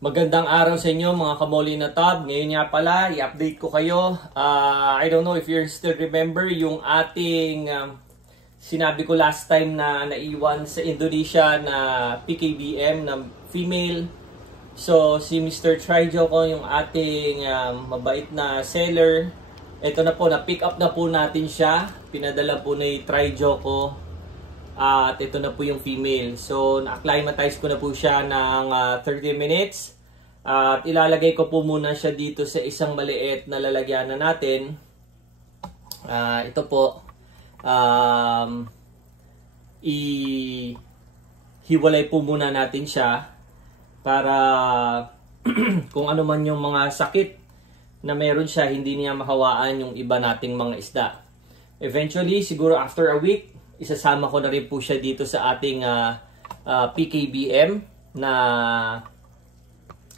Magandang araw sa inyo mga kamoli na tab. Ngayon nga pala, i-update ko kayo. I don't know if you still remember yung ating sinabi ko last time na naiwan sa Indonesia na PKBM na female. So si Mr. Trijoko, yung ating mabait na seller, ito na po, na-pick up na po natin siya. Pinadala po ni Trijoko. At ito na po yung female. So, na-acclimatize ko na po siya ng 30 minutes. At ilalagay ko po muna siya dito sa isang maliit na lalagyanan natin. Ito po. Hiwalay po muna natin siya para kung ano man yung mga sakit na meron siya, hindi niya mahawaan yung iba nating mga isda. Eventually, siguro after a week, isasama ko na rin po siya dito sa ating PKBM na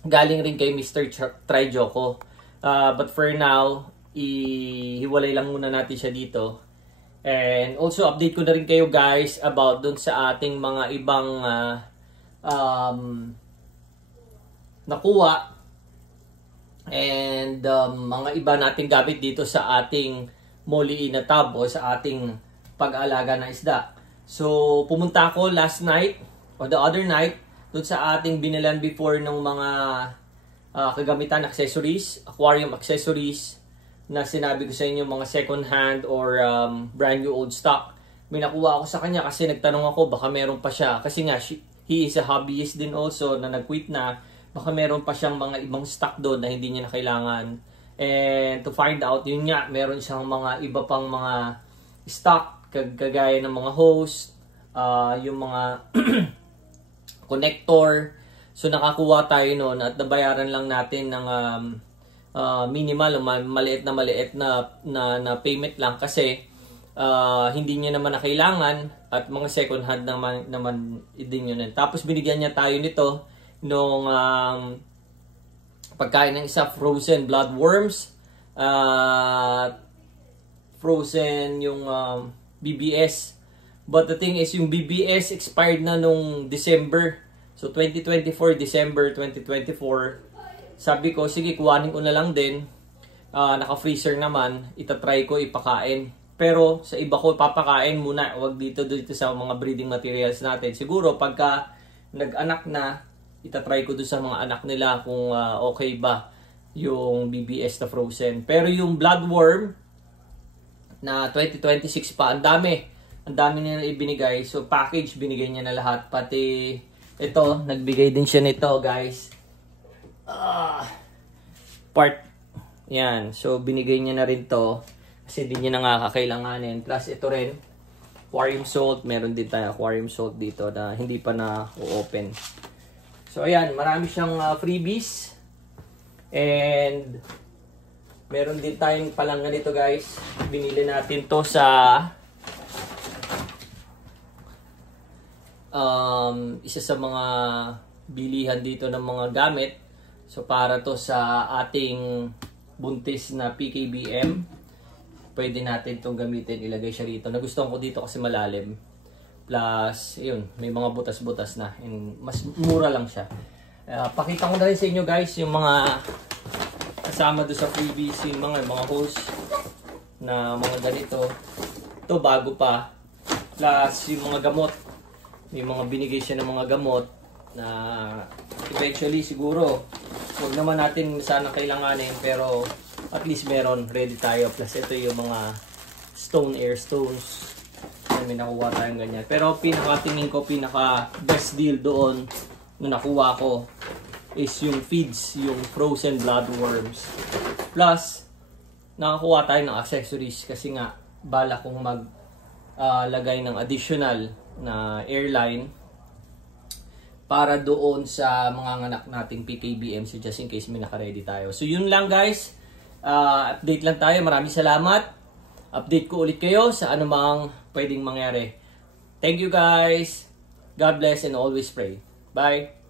galing rin kay Mr. Trijoko. But for now, hiwalay lang muna natin siya dito. And also, update ko na rin kayo guys about dun sa ating mga ibang nakuha and mga iba nating gamit dito sa ating moliin na tab o sa ating pag-aalaga ng isda. So, pumunta ako last night or the other night doon sa ating binilan before ng mga kagamitan, accessories, aquarium accessories na sinabi ko sa inyo, mga second hand or brand new old stock. May nakuha ako sa kanya kasi nagtanong ako baka meron pa siya. Kasi nga, he is a hobbyist din also na nag-quit na. Baka meron pa siyang mga ibang stock doon na hindi niya na kailangan. And to find out, yun nga, meron siyang mga iba pang mga stock kagaya ng mga hose, yung mga connector. So nakakuha tayo noon at nabayaran lang natin ng minimal, maliit na payment lang kasi hindi niya naman na kailangan at mga second hand naman din yun. Tapos binigyan niya tayo nito nung pagkain ng isa, frozen bloodworms, frozen yung BBS. But the thing is, yung BBS expired na nung December. So, 2024, December 2024. Sabi ko, sige, kuhanin ko na lang din. Naka-freezer naman. Itatry ko ipakain. Pero, sa iba ko papakain muna. Huwag dito sa mga breeding materials natin. Siguro, pagka nag-anak na, itatry ko doon sa mga anak nila kung okay ba yung BBS na frozen. Pero yung bloodworm, na 2026 pa, ang dami niya na ibinigay. So package binigay niya na lahat, pati ito nagbigay din siya nito guys, part yan. So binigay niya na rin to kasi hindi niya na nga kakailanganin. Plus ito rin, aquarium salt, meron din tayo aquarium salt dito na hindi pa na open. So ayan, marami siyang freebies. And meron din tayong palang ganito guys. Binili natin to sa isa sa mga bilihan dito ng mga gamit. So para to sa ating buntis na PKBM. Pwede natin itong gamitin, ilagay siya rito. Nagustuhan ko dito kasi malalim. Plus, yun, may mga butas-butas na. And mas mura lang siya. Pakita ko na rin sa inyo guys yung mga kasama doon sa freebies, yung mga hose na mga ganito. Ito bago pa. Plus yung mga gamot. May mga binigay siya ng mga gamot na eventually siguro huwag naman natin sana kailanganin, pero at least meron, ready tayo. Plus ito yung mga stone air stones. May nakuha tayong ganyan. Pero pinaka-tingin ko, pinaka-best deal doon na nakuha ko is yung feeds, yung frozen bloodworms. Plus, nakakuha tayo ng accessories kasi nga bala kong maglagay ng additional na airline para doon sa mga anak nating PKBM, so just in case may naka-ready tayo. So yun lang guys, update lang tayo. Maraming salamat. Update ko ulit kayo sa anumang pwedeng mangyari. Thank you guys. God bless and always pray. Bye.